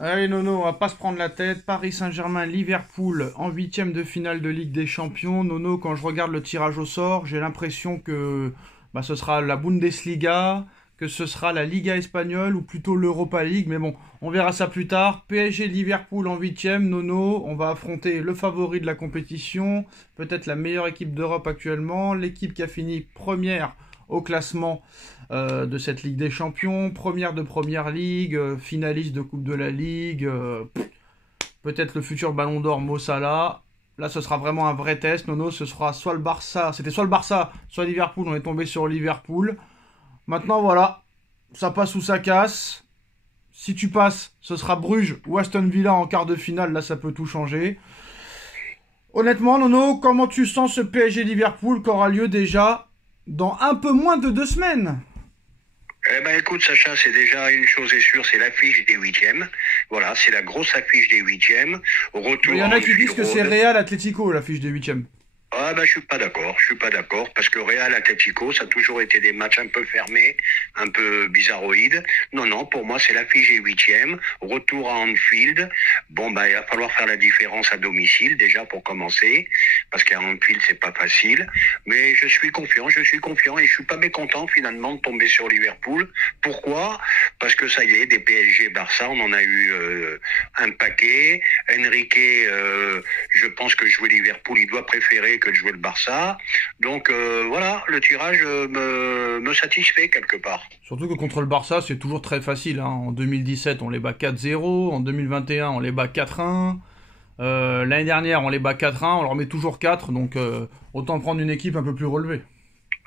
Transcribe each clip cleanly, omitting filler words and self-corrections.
Allez Nono, on va pas se prendre la tête. Paris Saint-Germain, Liverpool en huitième de finale de Ligue des Champions. Nono, quand je regarde le tirage au sort, j'ai l'impression que ce sera la Bundesliga, que ce sera la Liga espagnole ou plutôt l'Europa League. Mais bon, on verra ça plus tard. PSG Liverpool en huitième. Nono, on va affronter le favori de la compétition, peut-être la meilleure équipe d'Europe actuellement, l'équipe qui a fini première au classement de cette Ligue des Champions, première de Première Ligue, finaliste de Coupe de la Ligue, peut-être le futur Ballon d'Or Mo Salah. Là, ce sera vraiment un vrai test. Nono, ce sera soit le Barça, c'était soit le Barça, soit Liverpool. On est tombé sur Liverpool. Maintenant, voilà, ça passe ou ça casse. Si tu passes, ce sera Bruges ou Aston Villa en quart de finale. Là, ça peut tout changer. Honnêtement, Nono, comment tu sens ce PSG Liverpool qui aura lieu déjà dans un peu moins de 2 semaines? Eh ben écoute Sacha, c'est déjà une chose est sûre, c'est l'affiche des huitièmes. Voilà, c'est la grosse affiche des huitièmes. Il Retour y à en a qui Anfield disent que c'est Road. Real Atlético, l'affiche des huitièmes. Ah ben je suis pas d'accord, parce que Real Atlético, ça a toujours été des matchs un peu fermés, un peu bizarroïdes. Non, non, pour moi c'est l'affiche des huitièmes, retour à Anfield. Bon ben il va falloir faire la différence à domicile déjà pour commencer, parce qu'à Anfield c'est pas facile. Mais je suis confiant et je suis pas mécontent finalement de tomber sur Liverpool. Pourquoi? Parce que ça y est, des PSG Barça, on en a eu un paquet. Enrique, je pense que jouer Liverpool, il doit préférer que de jouer le Barça. Donc voilà, le tirage me satisfait quelque part. Surtout que contre le Barça, c'est toujours très facile, hein. En 2017, on les bat 4-0. En 2021, on les bat 4-1. L'année dernière, on les bat 4-1. On leur met toujours 4. Donc, autant prendre une équipe un peu plus relevée.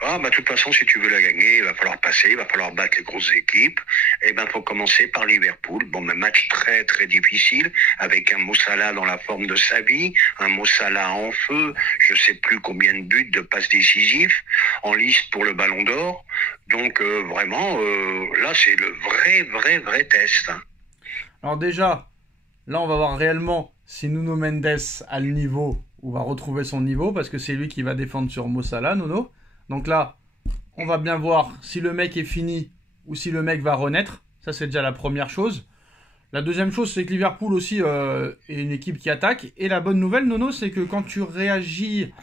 Ah bah de toute façon, si tu veux la gagner, il va falloir passer, il va falloir battre les grosses équipes. Et ben faut commencer par Liverpool. Bon, mais match très très difficile avec un Mo Salah dans la forme de sa vie, un Mo Salah en feu, je sais plus combien de buts, de passes décisifs, en liste pour le Ballon d'Or. Donc vraiment, là c'est le vrai test, hein. Alors déjà, là, on va voir réellement si Nuno Mendes a le niveau ou va retrouver son niveau, parce que c'est lui qui va défendre sur Mo Salah, Nono. Donc là, on va bien voir si le mec est fini ou si le mec va renaître. Ça, c'est déjà la première chose. La deuxième chose, c'est que Liverpool aussi est une équipe qui attaque. Et la bonne nouvelle, Nono, c'est que quand tu réagis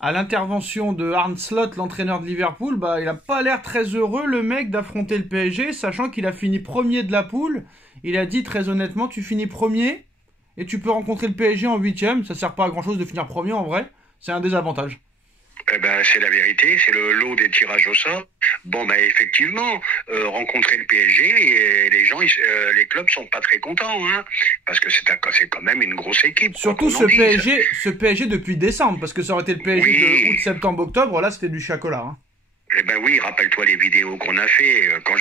à l'intervention de Arne Slot, l'entraîneur de Liverpool, bah, il a pas l'air très heureux, le mec, d'affronter le PSG, sachant qu'il a fini premier de la poule. Il a dit très honnêtement, tu finis premier et tu peux rencontrer le PSG en huitième. Ça sert pas à grand chose de finir premier en vrai. C'est un désavantage. Eh ben, c'est la vérité, c'est le lot des tirages au sort. Bon, ben effectivement, rencontrer le PSG, et les gens, les clubs sont pas très contents, hein, parce que c'est quand même une grosse équipe, quoi Surtout qu'on en dise. Ce PSG depuis décembre, parce que ça aurait été le PSG de Oui, août, septembre, octobre, là c'était du chocolat, hein. eh ben oui, rappelle-toi les vidéos qu'on a fait quand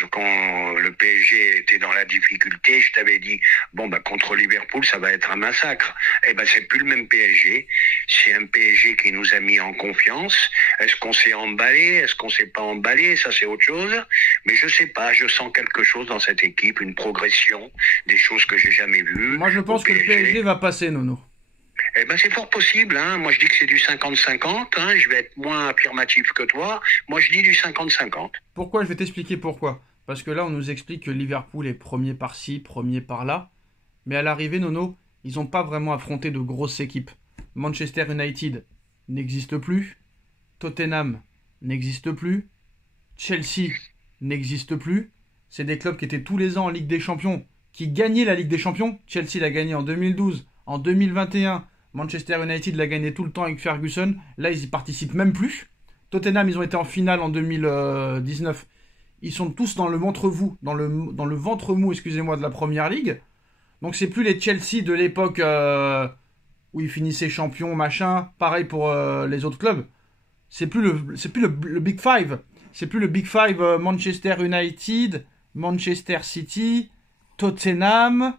le PSG était dans la difficulté, je t'avais dit bon ben contre Liverpool ça va être un massacre. Eh ben c'est plus le même PSG, c'est un PSG qui nous a mis en confiance. Est-ce qu'on s'est emballé, est-ce qu'on s'est pas emballé, ça c'est autre chose. Mais je sais pas, je sens quelque chose dans cette équipe, une progression, des choses que j'ai jamais vues Moi je au pense que le PSG PSG. va passer, Nono. Eh ben c'est fort possible, hein. Moi je dis que c'est du 50-50, hein. Je vais être moins affirmatif que toi. Moi je dis du 50-50. Pourquoi? Je vais t'expliquer pourquoi. Parce que là on nous explique que Liverpool est premier par-ci, premier par-là. Mais à l'arrivée, Nono, ils n'ont pas vraiment affronté de grosses équipes. Manchester United n'existe plus. Tottenham n'existe plus. Chelsea n'existe plus. C'est des clubs qui étaient tous les ans en Ligue des Champions, qui gagnaient la Ligue des Champions. Chelsea l'a gagné en 2012, en 2021. Manchester United l'a gagné tout le temps avec Ferguson. Là, ils y participent même plus. Tottenham, ils ont été en finale en 2019. Ils sont tous dans le ventre mou, dans le ventre mou, excusez-moi, de la Première Ligue. Donc c'est plus les Chelsea de l'époque où ils finissaient champions, machin. Pareil pour les autres clubs. C'est plus le Big Five. C'est plus le Big Five Manchester United, Manchester City, Tottenham,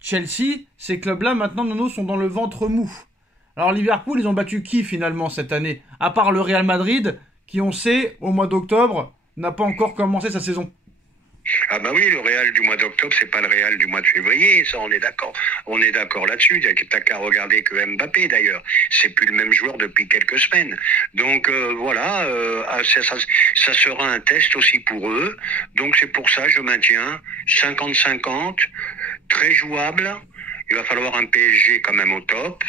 Chelsea. Ces clubs-là, maintenant, Nono, sont dans le ventre mou. Alors Liverpool, ils ont battu qui finalement cette année? À part le Real Madrid, qui on sait, au mois d'octobre, n'a pas encore commencé sa saison. Ah bah oui, le Real du mois d'octobre, c'est pas le Real du mois de février, ça on est d'accord. On est d'accord là-dessus. T'as qu'à regarder que Mbappé d'ailleurs. C'est plus le même joueur depuis quelques semaines. Donc voilà, ça sera un test aussi pour eux. Donc c'est pour ça je maintiens 50-50. très jouable. Il va falloir un PSG quand même au top,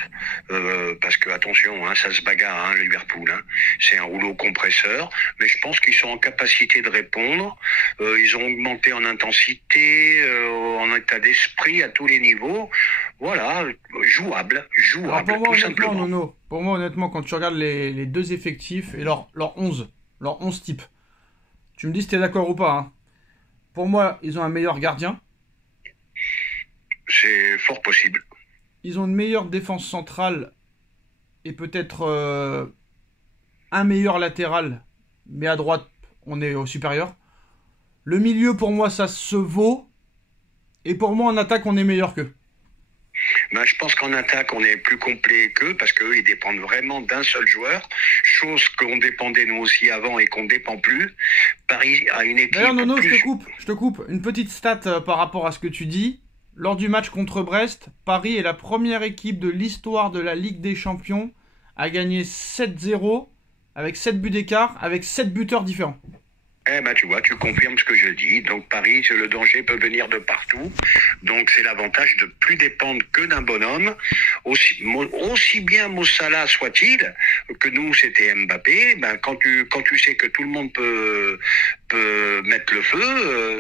parce que attention, hein, ça se bagarre, hein, le Liverpool. Hein. C'est un rouleau compresseur, mais je pense qu'ils sont en capacité de répondre. Ils ont augmenté en intensité, en état d'esprit à tous les niveaux. Voilà, jouable, Alors pour moi, tout honnêtement, simplement. Nono, pour moi, honnêtement, quand tu regardes les deux effectifs et leur 11 types, tu me dis si t'es d'accord ou pas. Hein. Pour moi, ils ont un meilleur gardien, C'est fort possible. ils ont une meilleure défense centrale et peut-être un meilleur latéral, mais à droite, on est au supérieur. Le milieu, pour moi, ça se vaut. Et pour moi, en attaque, on est meilleur qu'eux. Ben, je pense qu'en attaque, on est plus complet qu'eux parce qu'eux, ils dépendent vraiment d'un seul joueur, chose qu'on dépendait nous aussi avant et qu'on ne dépend plus. Paris a une équipe D'ailleurs, Nono, plus... je te coupe. Une petite stat par rapport à ce que tu dis. Lors du match contre Brest, Paris est la première équipe de l'histoire de la Ligue des Champions à gagner 7-0 avec 7 buts d'écart, avec 7 buteurs différents. Eh ben, tu vois, tu confirmes ce que je dis. Donc, Paris, le danger peut venir de partout. Donc, c'est l'avantage de plus dépendre que d'un bonhomme. Aussi bien Moussala soit-il, que nous, c'était Mbappé. Ben, quand tu sais que tout le monde peut mettre le feu,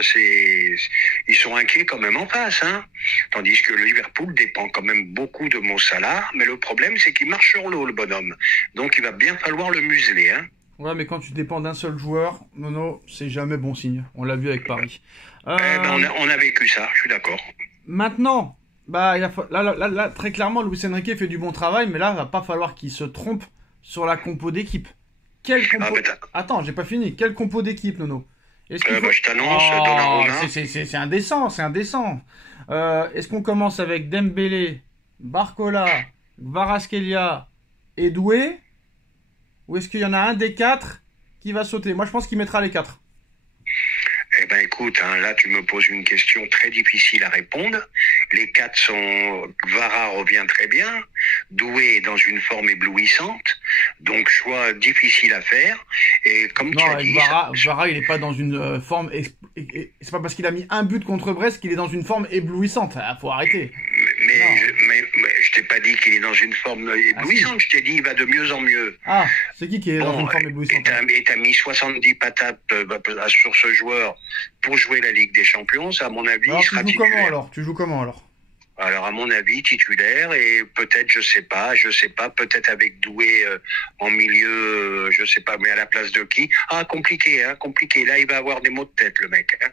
ils sont inquiets quand même en face, hein. Tandis que le Liverpool dépend quand même beaucoup de Moussala. Mais le problème, c'est qu'il marche sur l'eau, le bonhomme. Donc, il va bien falloir le museler, hein. Ouais, mais quand tu dépends d'un seul joueur, Nono, c'est jamais bon signe. On l'a vu avec Paris. Eh ben, on a vécu ça, je suis d'accord. Maintenant, bah, là, très clairement, Luis Enrique fait du bon travail, mais là, il va pas falloir qu'il se trompe sur la compo d'équipe. Quelle compo... Attends, j'ai pas fini. Quelle compo d'équipe, Nono? Est-ce qu'il faut... Bah, je t'annonce, Oh, Donnarumma. c'est indécent, c'est indécent. Est-ce qu'on commence avec Dembélé, Barcola, Kvaratskhelia et Doué? Ou est-ce qu'il y en a un des quatre qui va sauter? Moi, je pense qu'il mettra les quatre. Eh ben écoute, hein, là tu me poses une question très difficile à répondre. Les quatre sont... Kvara revient très bien. Doué est dans une forme éblouissante. Donc choix difficile à faire. Et comme tu Non, as dit... Kvara, il n'est pas dans une forme... C'est pas parce qu'il a mis un but contre Brest qu'il est dans une forme éblouissante. Ah, faut arrêter. Mais je t'ai pas dit qu'il est dans une forme éblouissante. Si. Je t'ai dit il va de mieux en mieux. Ah, c'est qui est dans une forme éblouissante? Et t'as mis 70 patates sur ce joueur pour jouer la Ligue des Champions. À mon avis, Alors, il sera titulaire. Tu joues comment alors? Alors, à mon avis, titulaire et peut-être, je sais pas, peut-être avec Doué en milieu, je sais pas, mais à la place de qui? Ah, compliqué, hein, compliqué. Là, il va avoir des maux de tête, le mec. Hein.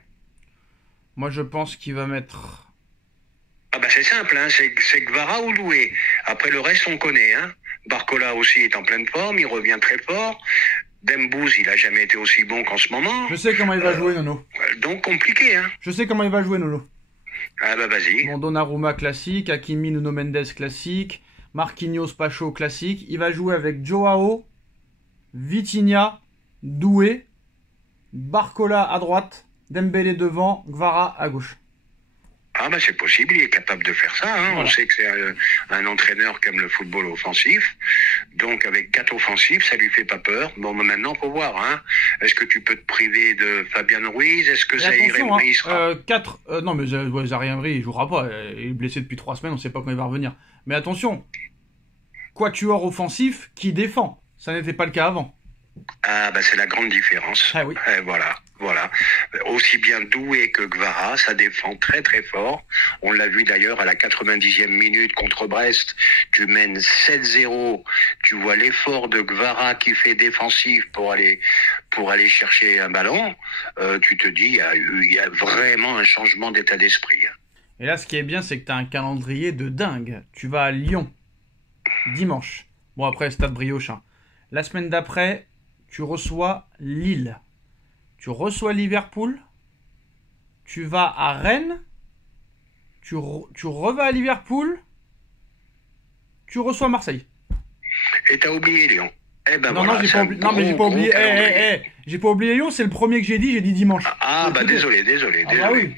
Moi, je pense qu'il va mettre... Ah bah c'est simple, hein, c'est Kvara ou Doué. Après, le reste, on connaît. Hein. Barcola aussi est en pleine forme, il revient très fort. Dembouz, il a jamais été aussi bon qu'en ce moment. Je sais comment il va jouer, Nono. Donc, compliqué, hein. Je sais comment il va jouer, Nono. Ah bah vas-y. Bon, Donnarumma classique, Hakimi, Nuno Mendes classique, Marquinhos, Pacho classique. Il va jouer avec Joao, Vitinha, Doué, Barcola à droite, Dembélé devant, Kvara à gauche. Ah bah c'est possible, il est capable de faire ça. Hein. Voilà. On sait que c'est un entraîneur qui aime le football offensif. Donc avec 4 offensifs, ça lui fait pas peur. Bon, mais maintenant, faut voir. Hein. Est-ce que tu peux te priver de Fabian Ruiz? Est-ce que Zaïre Emery sera... non, mais Zaïre Emery, il jouera pas. Il est blessé depuis 3 semaines, on sait pas quand il va revenir. Mais attention, quatuor offensif qui défend. Ça n'était pas le cas avant. Ah bah c'est la grande différence. Ah oui. Et voilà. Aussi bien Doué que Kvara, ça défend très très fort. On l'a vu d'ailleurs à la 90e minute contre Brest. Tu mènes 7-0. Tu vois l'effort de Kvara qui fait défensif pour aller chercher un ballon. Tu te dis, il y a vraiment un changement d'état d'esprit. Et là, ce qui est bien, c'est que tu as un calendrier de dingue. Tu vas à Lyon, dimanche. Bon, après, Stade Briochin. La semaine d'après, tu reçois Lille. Tu reçois Liverpool. Tu vas à Rennes. Tu revas à Liverpool. Tu reçois Marseille. Et t'as oublié Lyon. Eh ben Non, voilà, j'ai pas oublié. Non, mais j'ai pas oublié. J'ai pas oublié Lyon, c'est le premier que j'ai dit dimanche. Ah bah désolé. Bah oui.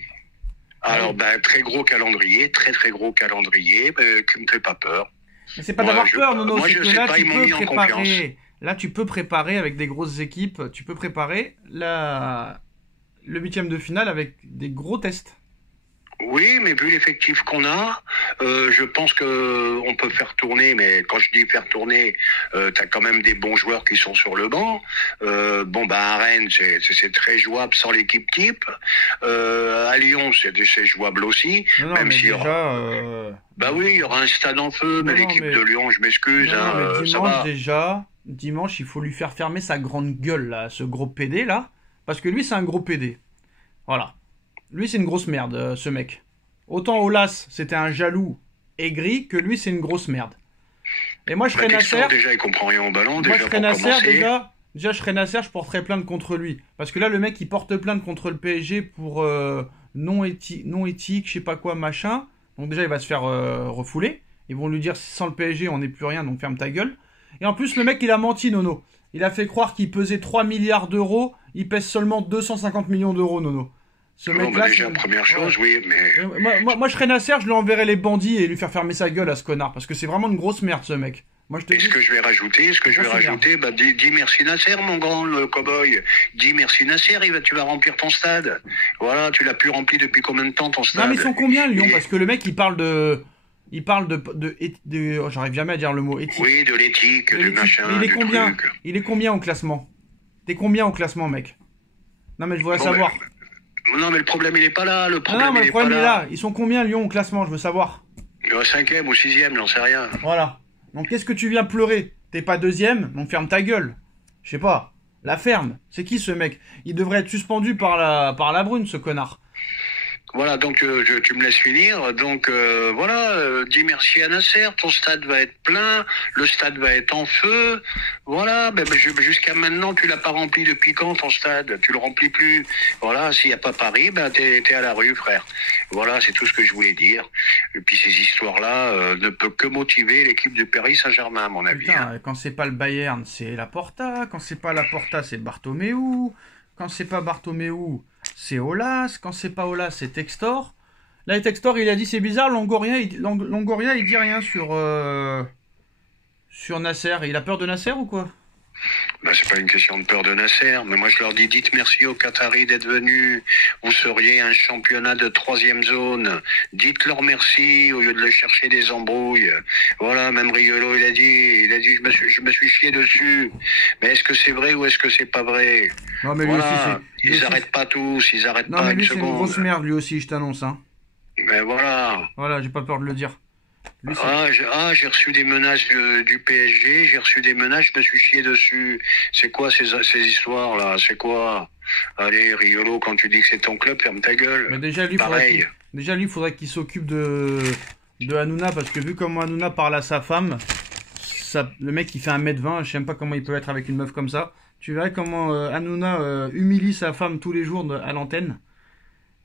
Alors très gros calendrier, très très gros calendrier, qui me fait pas peur. Mais c'est pas d'avoir peur, Nono, c'est que là tu peux préparer. préparer. Là tu peux préparer avec des grosses équipes, tu peux préparer le 8e de finale avec des gros tests. Oui, mais vu l'effectif qu'on a, je pense que on peut faire tourner. Mais quand je dis faire tourner, t'as quand même des bons joueurs qui sont sur le banc. Bon, bah à Rennes, c'est très jouable sans l'équipe type. À Lyon, c'est jouable aussi, Non, non, même mais s'il y aura. déjà... Bah oui, il y aura un stade en feu, mais Non, non, l'équipe mais... de Lyon, je m'excuse, Non, non, hein, mais ça dimanche, va. déjà... Dimanche, il faut lui faire fermer sa grande gueule, là, ce gros PD, là. Parce que lui, c'est un gros PD. Voilà. Lui, c'est une grosse merde, ce mec. Autant Olas, c'était un jaloux aigri, que lui, c'est une grosse merde. Et moi, je Bah, serais Textor, Nasser... déjà, il comprend rien au ballon, Moi, je déjà serais pour Nasser, commencer. déjà, je serais Nasser, je porterais plainte contre lui. Parce que là, le mec, il porte plainte contre le PSG pour non éthique, je sais pas quoi, machin. Donc déjà, il va se faire refouler. Ils vont lui dire, sans le PSG, on n'est plus rien, donc ferme ta gueule. Et en plus, le mec, il a menti, Nono. Il a fait croire qu'il pesait 3 milliards d'euros. Il pèse seulement 250 millions d'euros, Nono. Ce Bon, mec-là, bah déjà, première chose, oui, mais moi, je serais Nasser, je lui enverrais les bandits et lui faire fermer sa gueule à ce connard. Parce que c'est vraiment une grosse merde, ce mec. Moi, je te Et dis... ce que je vais rajouter, bah, dis merci Nasser, mon grand le cow-boy. Dis merci Nasser, tu vas remplir ton stade. Voilà, tu l'as plus rempli depuis combien de temps ton stade? Non, mais ils sont combien, Lyon? Et- Parce que le mec, il parle de... Il parle oh, j'arrive jamais à dire le mot éthique. Oui, de l'éthique, De du l'éthique. machin, Mais il est du combien? truc. Il est combien au classement? T'es combien au classement, mec? Non, mais je voudrais Bon, savoir. Non, mais le problème, il est pas là. Le Non, problème, non, mais il le est pas problème, il est là. là. Ils sont combien, Lyon, au classement? Je veux savoir. Cinquième ou sixième, j'en sais rien. Voilà. Donc, qu'est-ce que tu viens pleurer? T'es pas deuxième? Donc, ferme ta gueule. Je sais pas. La ferme. C'est qui, ce mec? Il devrait être suspendu par la brune, ce connard. Voilà, donc tu me laisses finir. Donc voilà, dis merci à Nasser, ton stade va être plein, le stade va être en feu. Voilà, jusqu'à maintenant, tu l'as pas rempli depuis quand ton stade? Tu le remplis plus. Voilà, s'il n'y a pas Paris, ben t'es à la rue, frère. Voilà, c'est tout ce que je voulais dire. Et puis ces histoires-là ne peuvent que motiver l'équipe du Paris Saint-Germain, à mon avis. Putain, quand c'est pas le Bayern, c'est la Porta. Quand c'est pas la Porta, c'est Bartomeu. Quand c'est pas Bartomeu, c'est Olas. Quand c'est pas Olas, c'est Textor. Là, Textor, il a dit c'est bizarre, Longoria, il dit rien sur Nasser. Il a peur de Nasser ou quoi? Ben, c'est pas une question de peur de Nasser, mais moi je leur dis dites merci aux Qataris d'être venus. Vous seriez un championnat de troisième zone. Dites-leur merci au lieu de le chercher des embrouilles. Voilà, même Riolo il a dit je me suis chié dessus. Mais est-ce que c'est vrai ou est-ce que c'est pas vrai? Non, mais lui Voilà, aussi, c'est. ils arrêtent pas tous, ils arrêtent Non, pas mais une lui, c'est une seconde. grosse merde, lui aussi, je t'annonce, hein. Mais voilà. Voilà, j'ai pas peur de le dire. Lui, c'est- J'ai reçu des menaces du PSG, j'ai reçu des menaces, je me suis chié dessus. C'est quoi ces histoires-là? C'est quoi? Allez, Riolo, quand tu dis que c'est ton club, ferme ta gueule. Mais déjà, lui, Pareil. il faudrait qu'il s'occupe de Hanouna, parce que vu comment Hanouna parle à sa femme, le mec, il fait 1m20, je sais même pas comment il peut être avec une meuf comme ça. Tu verrais comment Hanouna humilie sa femme tous les jours à l'antenne.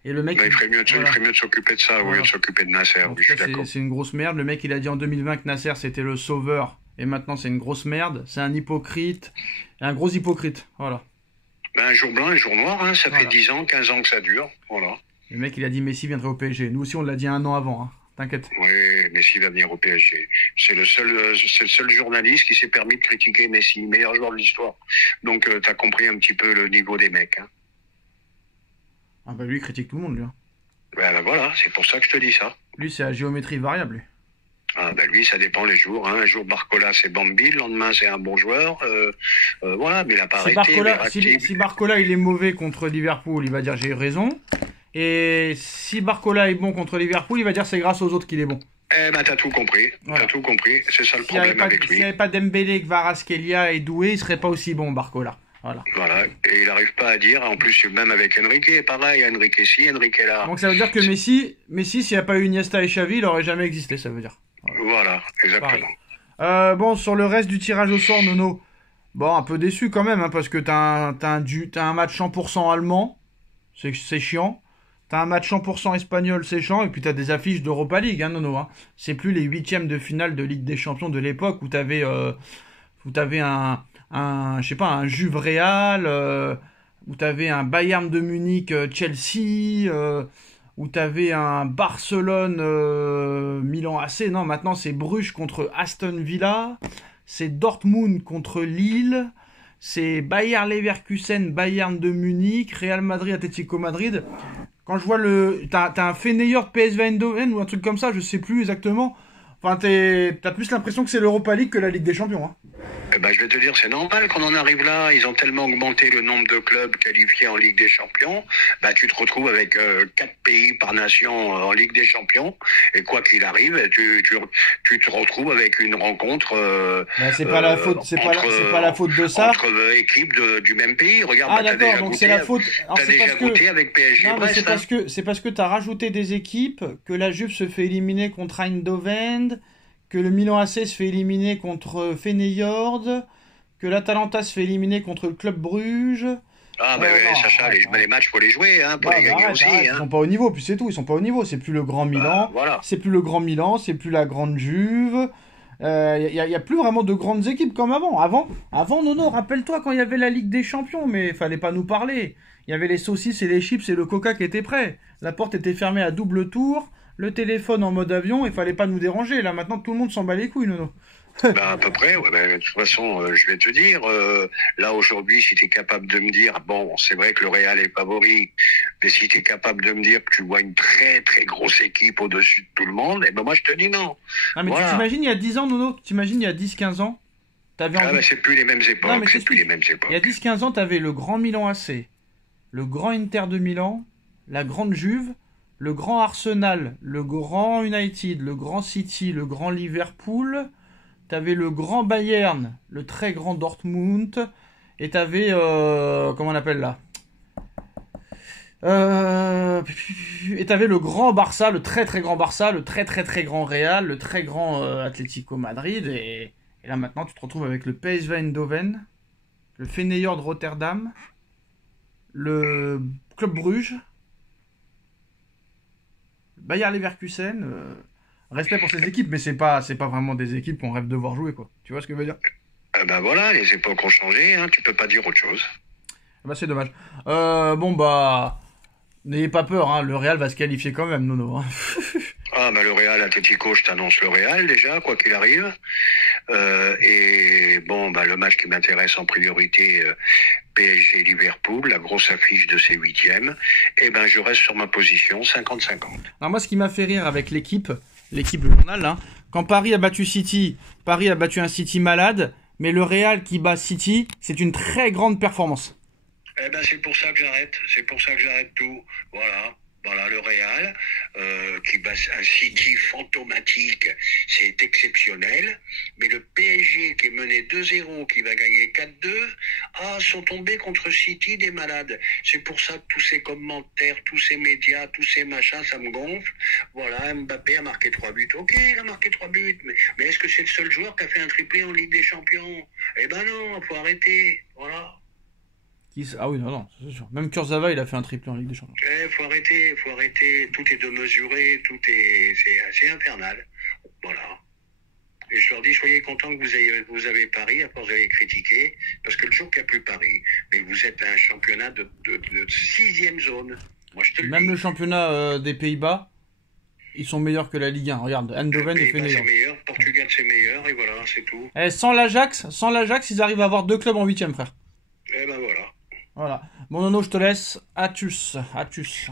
Et le mec... Mais il ferait mieux de s'occuper de ça, au lieu Voilà. de s'occuper de Nasser, En oui, tout je cas, suis d'accord. c'est une grosse merde. Le mec, il a dit en 2020 que Nasser, c'était le sauveur. Et maintenant, c'est une grosse merde. C'est un hypocrite. Un gros hypocrite. Voilà. Ben, un jour blanc, un jour noir, hein, ça Voilà. fait 10 ans, 15 ans que ça dure. Voilà. Le mec, il a dit Messi viendrait au PSG. Nous aussi, on l'a dit 1 an avant. Hein. T'inquiète. Oui, Messi va venir au PSG. C'est le seul journaliste qui s'est permis de critiquer Messi, meilleur joueur de l'histoire. Donc, t'as compris un petit peu le niveau des mecs. Hein. Ah bah lui, il critique tout le monde, lui. Hein. Ben voilà, c'est pour ça que je te dis ça. Lui, c'est à géométrie variable, lui. Ah ben lui, ça dépend les jours. Hein. Un jour, Barcola, c'est Bambi. Le lendemain, c'est un bon joueur. Voilà, mais il n'a pas Si arrêté. si Barcola, il est mauvais contre Liverpool, il va dire j'ai eu raison. Et si Barcola est bon contre Liverpool, il va dire c'est grâce aux autres qu'il est bon. Eh ben, t'as tout compris. Voilà. T'as tout compris. C'est ça le S'il n'y avait, problème avec s'il y lui. avait pas Dembélé, Kvaratskhelia et Doué, il serait pas aussi bon, Barcola. Voilà. Voilà. Et il n'arrive pas à dire, en plus, même avec Enrique, pareil, Enrique ci, Enrique là. Donc ça veut dire que Messi, s'il n'y a pas eu Iniesta et Xavi, il aurait jamais existé, ça veut dire. Voilà, exactement. Pareil. Bon, sur le reste du tirage au sort, Nono, bon, un peu déçu quand même, hein, parce que t'as un match 100% allemand, c'est chiant. T'as un match 100% espagnol, c'est chiant, et puis t'as des affiches d'Europa League, hein, Nono. Hein. C'est plus les huitièmes de finale de Ligue des Champions de l'époque où t'avais je sais pas, un Juve Real, où t'avais un Bayern de Munich Chelsea, où t'avais un Barcelone Milan AC. Non, maintenant c'est Bruges contre Aston Villa, c'est Dortmund contre Lille, c'est Bayer Leverkusen Bayern de Munich, Real Madrid Atlético Madrid. quand je vois t'as un Feyenoord PSV Eindhoven ou un truc comme ça, je sais plus exactement. Enfin, t'as plus l'impression que c'est l'Europa League que la Ligue des Champions. Hein. Eh ben, je vais te dire, c'est normal qu'on en arrive là. Ils ont tellement augmenté le nombre de clubs qualifiés en Ligue des Champions. Bah, tu te retrouves avec 4 pays par nation en Ligue des Champions. Et quoi qu'il arrive, tu te retrouves avec une rencontre. C'est pas la faute. C'est pas la faute de ça. Entre équipes du même pays. Regarde, ah d'accord. Donc c'est la faute. T'as déjà goûté avec PSG. Non, Brest, c'est parce que t'as rajouté des équipes, que la Juve se fait éliminer contre Eindhoven, que le Milan AC se fait éliminer contre Feyenoord, que l'Atalanta se fait éliminer contre le Club Bruges. Ah Sacha, les matchs faut les jouer, hein, pour les gagner aussi. Hein. Ils sont pas au niveau, puis c'est tout, ils sont pas au niveau. C'est plus le grand Milan, voilà. C'est plus le grand Milan, c'est plus la grande Juve. Y a plus vraiment de grandes équipes comme avant. Avant Nono, rappelle-toi quand il y avait la Ligue des Champions, mais fallait pas nous parler. Il y avait les saucisses et les chips et le coca qui étaient prêts. La porte était fermée à double tour. Le téléphone en mode avion, il fallait pas nous déranger. Là, maintenant, tout le monde s'en bat les couilles, Nono. À peu près. Ouais, de toute façon, je vais te dire, là, aujourd'hui, si tu es capable de me dire, bon, c'est vrai que le Real est favori, mais si tu es capable de me dire que tu vois une très, très grosse équipe au-dessus de tout le monde, eh ben moi, je te dis non. Ah, mais voilà. Tu t'imagines il y a 10 ans, Nono? Tu t'imagines il y a 10-15 ans? C'est plus les mêmes époques. Non, c'est plus les mêmes époques. Il y a 10-15 ans, tu avais le grand Milan AC, le grand Inter de Milan, la grande Juve, le grand Arsenal, le grand United, le grand City, le grand Liverpool, t'avais le grand Bayern, le très grand Dortmund, et t'avais, comment on appelle là, et t'avais le grand Barça, le très très grand Barça, le très très très grand Real, le très grand Atlético Madrid, et là maintenant tu te retrouves avec le PSV Eindhoven, le Feyenoord Rotterdam, le Club Bruges, Bayer Leverkusen, respect pour ces équipes, mais c'est pas vraiment des équipes qu'on rêve de voir jouer, quoi. Tu vois ce que je veux dire? Voilà, les époques ont changé, hein, tu peux pas dire autre chose. C'est dommage. N'ayez pas peur, hein, le Real va se qualifier quand même, Nono. Hein. Le Real Atlético, je t'annonce le Real déjà, quoi qu'il arrive. Le match qui m'intéresse en priorité, PSG Liverpool, la grosse affiche de ces huitièmes, je reste sur ma position 50-50. Alors moi, ce qui m'a fait rire avec l'équipe journal, hein, quand Paris a battu City, Paris a battu un City malade, mais le Real qui bat City, c'est une très grande performance. C'est pour ça que j'arrête tout. Voilà, le Real, qui bat un City fantomatique, c'est exceptionnel. Mais le PSG, qui est mené 2-0, qui va gagner 4-2, sont tombés contre City des malades. C'est pour ça que tous ces commentaires, tous ces médias, tous ces machins, ça me gonfle. Voilà, Mbappé a marqué 3 buts. Ok, il a marqué 3 buts, mais est-ce que c'est le seul joueur qui a fait un triplé en Ligue des Champions? Non, faut arrêter. Voilà. Ah oui, non, c'est sûr. Même Kurzawa, il a fait un triplé en Ligue des Champions. Faut arrêter. Tout est démesuré, c'est infernal. Voilà. Et je leur dis, soyez contents que vous avez Paris, à force d'aller critiquer, parce que le jour qu'il n'y a plus Paris, mais vous êtes un championnat de 6e zone. Moi, je te le dis. Même le championnat des Pays-Bas, ils sont meilleurs que la Ligue 1. Regarde, Eindhoven et Feyenoord. C'est meilleur, Portugal c'est meilleur, et voilà, c'est tout. Sans l'Ajax, ils arrivent à avoir 2 clubs en 8e, frère. Voilà. Voilà. Bon, Nono, je te laisse. Atus. Adios.